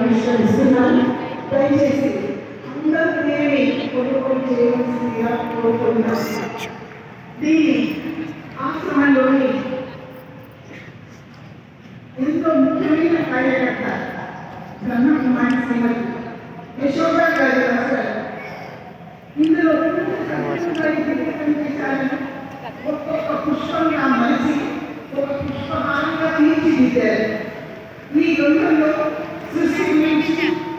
ఆవిష్కరిస్తున్నాను. దయచేసి అందరూ దీనిని కొనుగోలు చేయవలసిందిగా కోరుతున్నాను. దీని ఆశ్రమంలోని ఎంతో ముఖ్యమైన కార్యకర్త బ్రహ్మకుమారి శ్రీమతి యశోద గారు రాశారు. ఇందులో ఒక్కొక్క పుష్పంగా మలిసి ఒక పుష్పహారంగా తీర్చిదిద్దారు. ఈ గ్రంథంలో సృష్టి గురించి,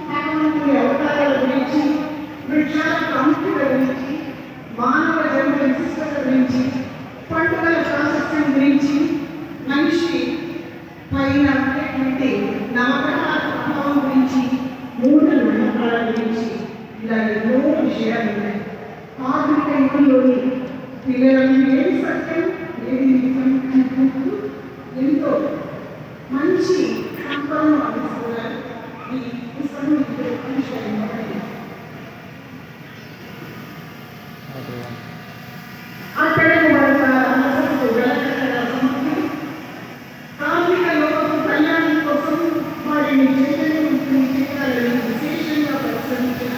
భగవంతుని అవతారాల గురించి, వృక్షాల ప్రాముఖ్యత గురించి, మానవ జన్మ విశిష్టత గురించి, పండుగల ప్రాశస్త్యం గురించి, మనిషి పైన ఉండేటువంటి నవగ్రహాల ప్రభావం గురించి, మూఢ నమ్మకాల గురించి, ఇలా ఎన్నో విషయాలు ఉన్నాయి. ఆధునిక యుగంలోని పిల్లలను ఏది సత్యం ఏది నిజం అనుకుంటూ ఎంతో మంచి సంపదను అందిస్తున్నారు. ఈ పుస్తకం అక్కడకు కార్మిక లోకపు కళ్యాణం కోసం వారిని చైతన్యం విశేషంగా పరిశ్రమించిన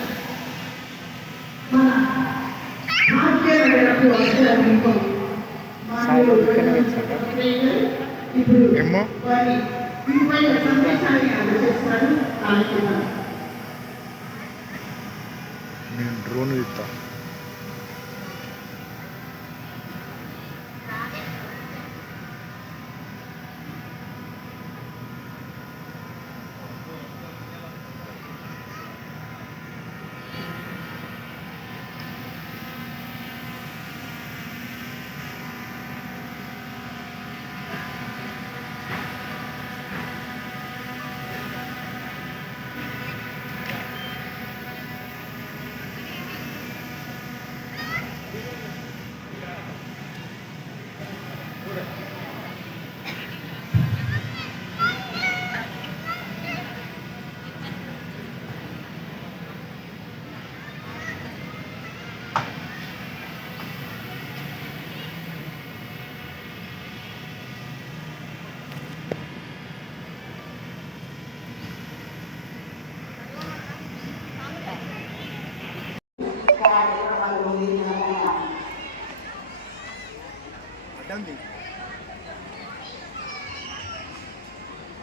మన భాగ్యనగరపు అక్షరాధికం ఇప్పుడు వారి విలువైన సందేశాన్ని అందజేస్తారు. నేను డ్రోన్ ఇస్తా.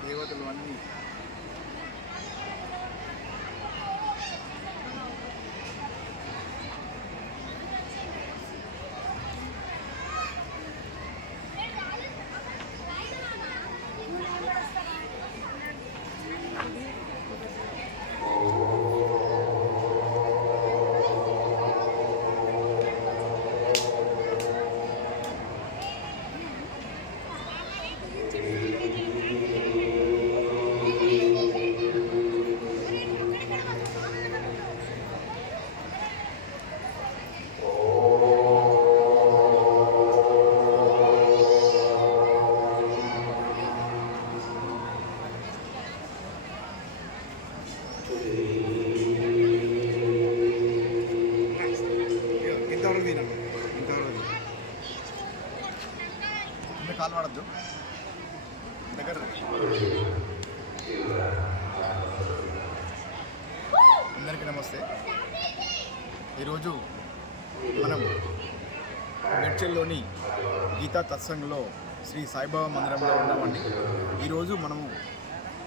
దేవతలు అన్నీ కాలు వాడద్దు దగ్గర. అందరికీ నమస్తే. ఈరోజు మనం మేడ్చల్లోని గీతా తత్సంగ్లో శ్రీ సాయిబాబా మందిరంలో ఉన్నామండి. ఈరోజు మనము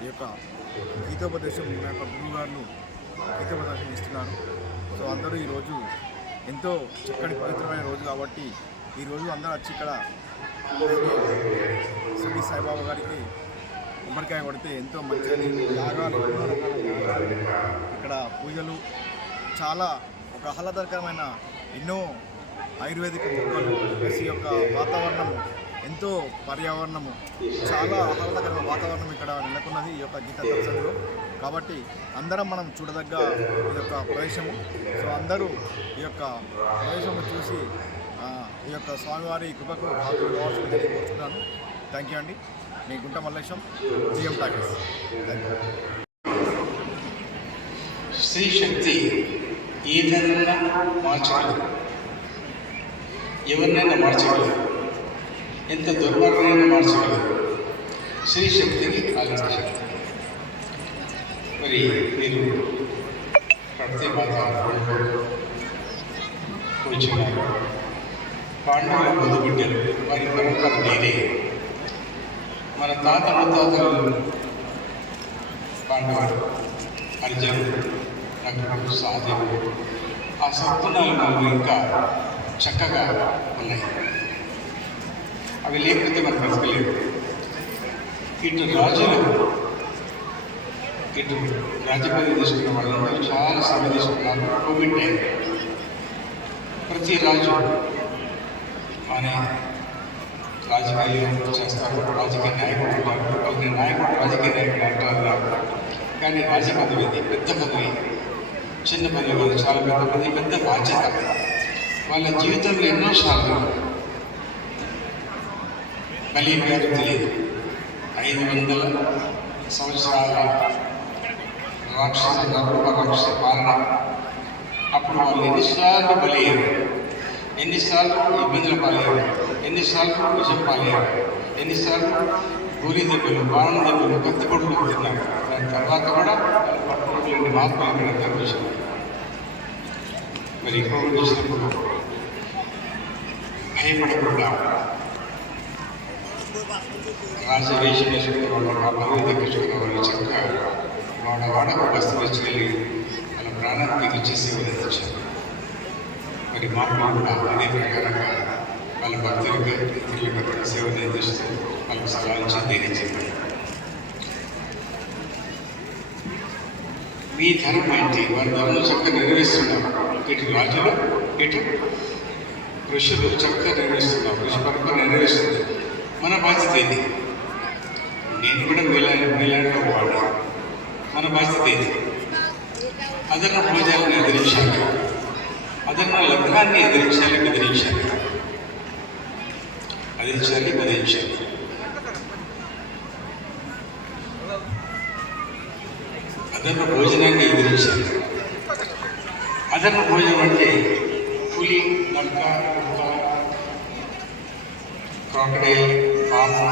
ఈ యొక్క గీతోపదేశం మన యొక్క గురువుగారు గీతోపదేశం ఇస్తున్నారు. సో అందరూ ఈరోజు ఎంతో చక్కటి పవిత్రమైన రోజు కాబట్టి ఈరోజు అందరూ వచ్చి ఇక్కడ శ్రీ సాయిబాబా గారికి కొబ్బరికాయ కొడితే ఎంతో మంచిది. యాగాలు ఇక్కడ పూజలు చాలా ఒక ఆహ్లాదకరమైన ఎన్నో ఆయుర్వేదిక మొక్కలు ప్లస్ ఈ యొక్క వాతావరణం ఎంతో పర్యావరణము చాలా ఆహ్లాదకరమైన వాతావరణం ఇక్కడ నెలకొన్నది ఈ యొక్క గీతా దర్శనంలో. కాబట్టి అందరం మనం చూడదగ్గ ఈ యొక్క ప్రదేశము. సో అందరూ ఈ యొక్క ప్రదేశము చూసి ఈ యొక్క స్వామివారి కృపకు పాత్రలు కావాల్సిందని కోరుతున్నాను. థ్యాంక్ యూ అండి. మీ గుంట మల్లేశం, జిఎం టాకీస్. శ్రీ శక్తి ఏదైనా మార్చగలదు, ఎవరినైనా మార్చగలదు, ఎంత దుర్మార్గమైనా మార్చగలదు. శ్రీ శక్తికి అలాంటి శక్తి. మరి మీరు ప్రతిమాత కూర్చున్నారు. పాండవులు పొందుబిడ్డలు, వారి పరంపర మీరే. మన తాత ముత్తాతలు పాండవులు, అర్జునుడు, నకులుడు, సహదేవుడు, ఆ సత్తునాలు ఇంకా చక్కగా ఉన్నాయి. అవి లేకపోతే మనం బ్రతకలేదు. ఇటు రాజులు, ఇటు రాజపదవి తీసుకున్న వాళ్ళందరూ చాలా శ్రమ తీసుకున్నారు. కోవిడ్ టైం ప్రతి రాజు అనే రాజకీయం చేస్తారు, రాజకీయ నాయకుడు ఉంటారు. వాళ్ళని నాయకుడు రాజకీయ నాయకుడు అంటారు. కానీ రాజపదవి ఇది పెద్ద పదవి, చిన్న పదవి కాదు, చాలా పెద్ద పదవి, పెద్ద బాధ్యత. వాళ్ళ జీవితంలో ఎన్నోసార్లు బలి పేరు తెలియదు. 500 సంవత్సరాల రాక్షస పాలన. అప్పుడు వాళ్ళు ఎన్నిసార్లు బలి అయ్యారు, ఎన్నిసార్లు ఇబ్బందుల పాలయ్యారు, ఎన్నిసార్లు విషం పాలయ్యారు, ఎన్నిసార్లు గోలీ దెబ్బలు, బాణం దెబ్బలు, కత్తి పొడులు తిన్నారు. దాని తర్వాత కూడా పట్టుకోలేని మార్పులు కనిపించారు. మరి కోవిడ్ వచ్చినప్పుడు భయపడకుండా రాజవేషం వేసుకునే వాళ్ళు, ఆ పదవి దక్కించుకునే వాళ్ళు చక్కగా వాడకు బస్తు వచ్చి వాళ్ళ ప్రాణాన్ని తెగించేసి అందించారు. మరి మార్పులు కూడా అదే ప్రకారంగా వాళ్ళ భక్తులకు ఇతరులకు సేవలు అందిస్తూ వాళ్ళకు సలహాలు ధైర్యం. మీ ధర్మం ఏంటి? వారి ధర్మం చక్కగా నెరవేరుస్తున్నారు. ఇటు రాజులు, ఇటు ఋషులు చక్కగా నెరవేరుస్తున్నారు. ఋషి పరంపర నెరవేరుస్తుంది. మన బాధ్యత ఏంటి? నేను కూడా మీలాంటి వాడు. మన బాధ్యత ఏంటి? అదన పూజలను ఎదిరించాలి, అదన లగ్నాన్ని ఎదిరించాలి, బెదిరించాలి. అదన భోజనాన్ని ఎదిరించాలి. అదన భోజనం అంటే పులి, నక్క, క్రాకడైల్, పాము,